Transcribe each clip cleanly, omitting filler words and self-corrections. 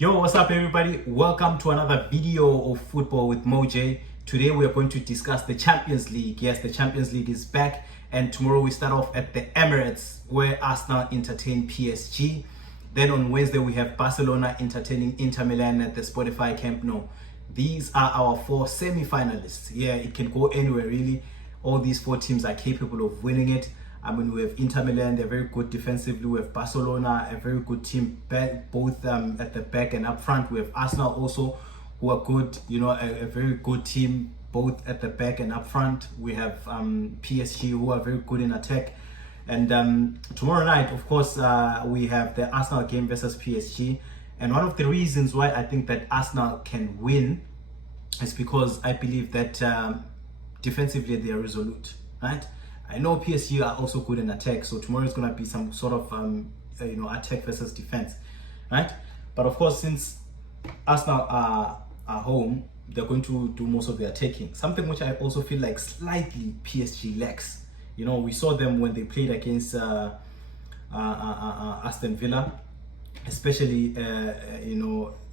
Yo, what's up everybody? Welcome to another video of Football with Moj. Today we are going to discuss the Champions League. Yes, the Champions League is back, and tomorrow we start off at the Emirates where Arsenal entertain PSG. Then on Wednesday we have Barcelona entertaining Inter Milan at the Spotify Camp Nou. These are our four semi-finalists. Yeah, it can go anywhere really. All these four teams are capable of winning it. I mean, we have Inter Milan, they're very good defensively. We have Barcelona, a very good team, both at the back and up front. We have Arsenal also, who are good, a very good team, both at the back and up front. We have PSG, who are very good in attack. And tomorrow night, of course, we have the Arsenal game versus PSG. And one of the reasons why I think that Arsenal can win is because I believe that defensively they are resolute, right? I know PSG are also good in attack, so tomorrow is going to be some sort of attack versus defense, right? But of course, since Arsenal are home, they're going to do most of their attacking. Something which I also feel like slightly PSG lacks. We saw them when they played against Aston Villa, especially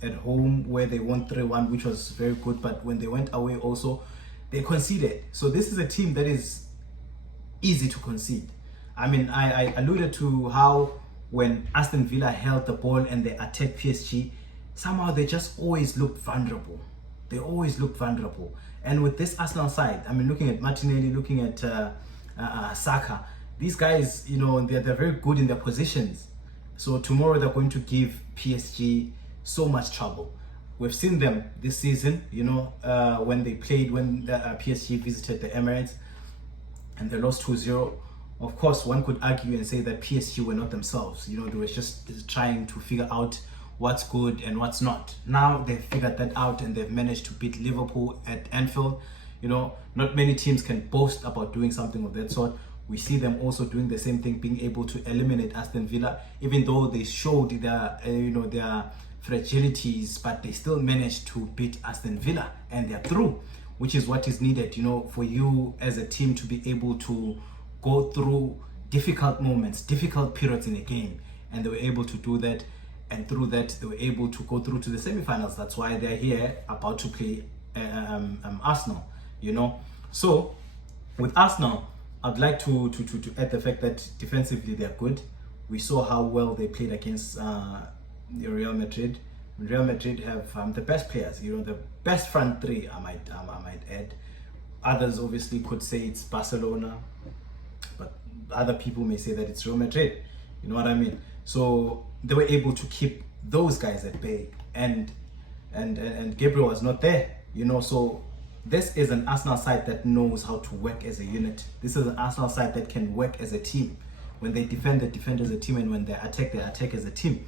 at home where they won 3-1, which was very good. But when they went away, also they conceded. So this is a team that is easy to concede. I mean, I alluded to how when Aston Villa held the ball and they attacked PSG, somehow they just always looked vulnerable. They always look vulnerable. And with this Arsenal side, I mean, looking at Martinelli, looking at Saka, these guys, they're very good in their positions. So tomorrow they're going to give PSG so much trouble. We've seen them this season, when PSG visited the Emirates and they lost 2-0. Of course, one could argue and say that PSG were not themselves. They were just trying to figure out what's good and what's not. Now they've figured that out and they've managed to beat Liverpool at Anfield. Not many teams can boast about doing something of that sort. We see them also doing the same thing, being able to eliminate Aston Villa, even though they showed their fragilities, but they still managed to beat Aston Villa and they're through, which is what is needed, for you as a team to be able to go through difficult moments, difficult periods in a game. And they were able to do that. And through that, they were able to go through to the semifinals. That's why they're here about to play Arsenal, So with Arsenal, I'd like to add the fact that defensively they're good. We saw how well they played against Real Madrid. Real Madrid have the best players, the best front three, I might add. Others obviously could say it's Barcelona, but other people may say that it's Real Madrid. You know what I mean? So they were able to keep those guys at bay, and Gabriel was not there. So this is an Arsenal side that knows how to work as a unit. This is an Arsenal side that can work as a team. When they defend as a team, and when they attack as a team.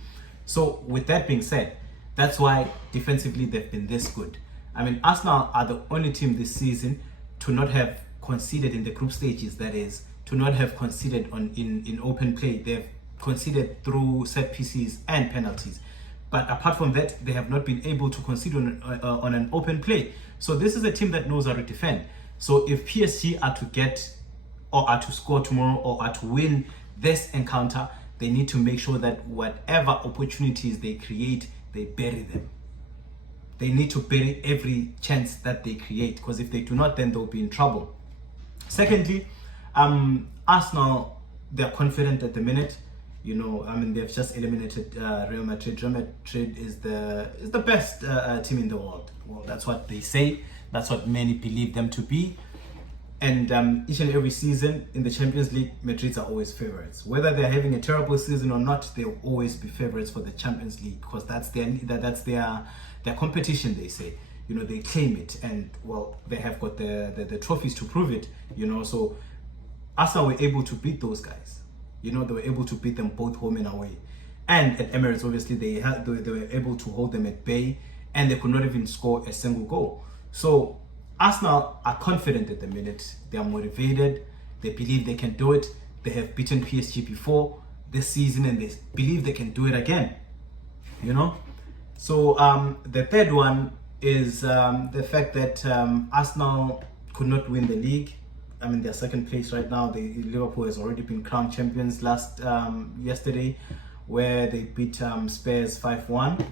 So with that being said, that's why defensively they've been this good. I mean, Arsenal are the only team this season to not have conceded in the group stages, that is, to not have conceded in open play. They've conceded through set pieces and penalties. But apart from that, they have not been able to concede on an open play. So this is a team that knows how to defend. So if PSG are to get or are to score tomorrow or are to win this encounter, they need to make sure that whatever opportunities they create, they bury them. They need to bury every chance that they create, because if they do not, then they'll be in trouble. Secondly, Arsenal, they're confident at the minute. They've just eliminated Real Madrid. Real Madrid is the best team in the world. Well, that's what they say. That's what many believe them to be. And each and every season in the Champions League, Madrid are always favorites. Whether they're having a terrible season or not, they'll always be favorites for the Champions League, because that's their competition, they say. They claim it, and well, they have got the trophies to prove it. So Arsenal were able to beat those guys. They were able to beat them both home and away. And at Emirates, obviously, they were able to hold them at bay, and they could not even score a single goal. So Arsenal are confident at the minute. They are motivated. They believe they can do it. They have beaten PSG before this season, and they believe they can do it again. So the third one is the fact that Arsenal could not win the league. I mean, they're second place right now. Liverpool has already been crowned champions yesterday, where they beat Spurs 5-1.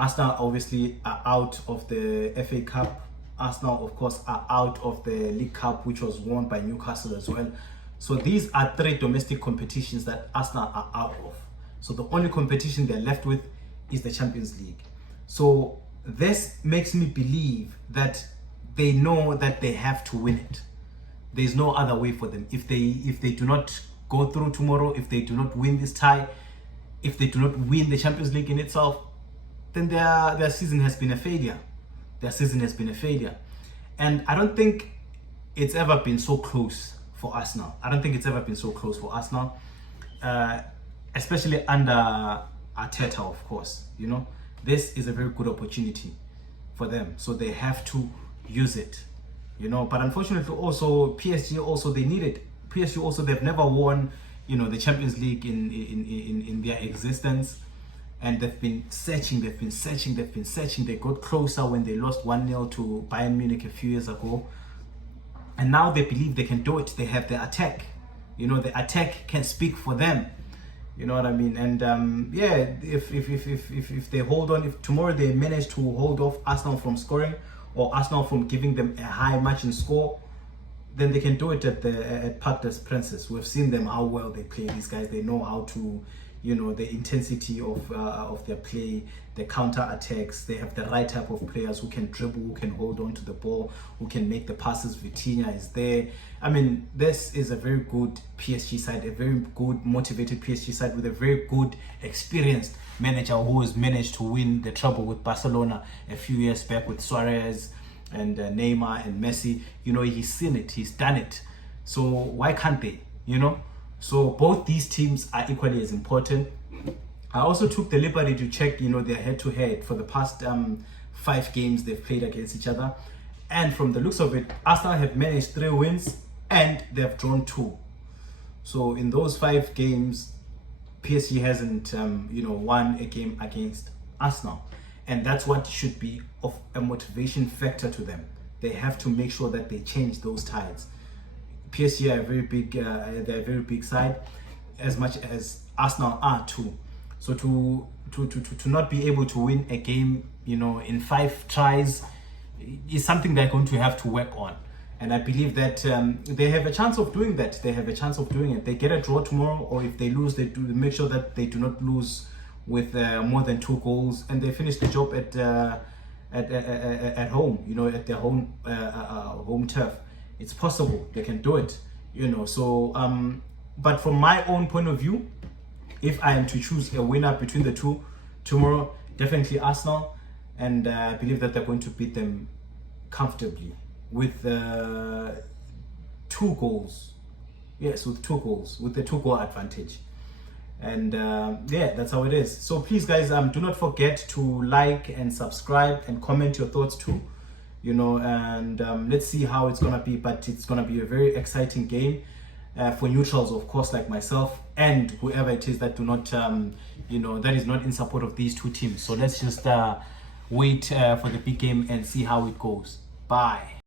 Arsenal obviously are out of the FA Cup. Arsenal, of course, are out of the League Cup, which was won by Newcastle as well. So these are 3 domestic competitions that Arsenal are out of. So the only competition they're left with is the Champions League. So this makes me believe that they know that they have to win it. There's no other way for them. If they do not go through tomorrow, if they do not win this tie, if they do not win the Champions League in itself, then their season has been a failure. Their season has been a failure. And I don't think it's ever been so close for Arsenal. I don't think it's ever been so close for Arsenal, especially under Arteta, of course. You know, this is a very good opportunity for them, so they have to use it. You know, but unfortunately, also PSG also they need it. PSG also, they've never won, you know, the Champions League in their existence. And they've been searching. They got closer when they lost 1-0 to Bayern Munich a few years ago. And now they believe they can do it. They have the attack. You know, the attack can speak for them. You know what I mean? And yeah, if they hold on, if tomorrow they manage to hold off Arsenal from scoring, or Arsenal from giving them a high margin score, then they can do it at Parc des Princes. We've seen them, how well they play. These guys, they know how to, you know, the intensity of their play, the counter attacks. They have the right type of players who can dribble, who can hold on to the ball, who can make the passes. Vitinha is there. I mean, this is a very good PSG side, a very good motivated PSG side with a very good experienced manager who has managed to win the treble with Barcelona a few years back with Suarez and Neymar and Messi. You know, he's seen it, he's done it. So why can't they, you know? So both these teams are equally as important. I also took the liberty to check, you know, their head-to-head for the past 5 games they've played against each other. And from the looks of it, Arsenal have managed 3 wins and they've drawn 2. So in those 5 games, PSG hasn't, you know, won a game against Arsenal. And that's what should be of a motivation factor to them. They have to make sure that they change those tides. PSG are a very big, they're a very big side, as much as Arsenal are too. So to not be able to win a game, you know, in 5 tries is something they're going to have to work on. And I believe that they have a chance of doing that. They have a chance of doing it. They get a draw tomorrow, or if they lose, they make sure that they do not lose with more than 2 goals, and they finish the job at home, you know, at their home turf. It's possible they can do it, you know. So but from my own point of view, if I am to choose a winner between the two tomorrow, definitely Arsenal. And I believe that they're going to beat them comfortably with 2 goals. Yes, with 2 goals, with the 2-goal advantage. And yeah, that's how it is. So please guys, do not forget to like and subscribe and comment your thoughts too, you know. And let's see how it's gonna be, but it's gonna be a very exciting game for neutrals, of course, like myself and whoever it is that do not you know, that is not in support of these 2 teams. So let's just wait for the big game and see how it goes. Bye.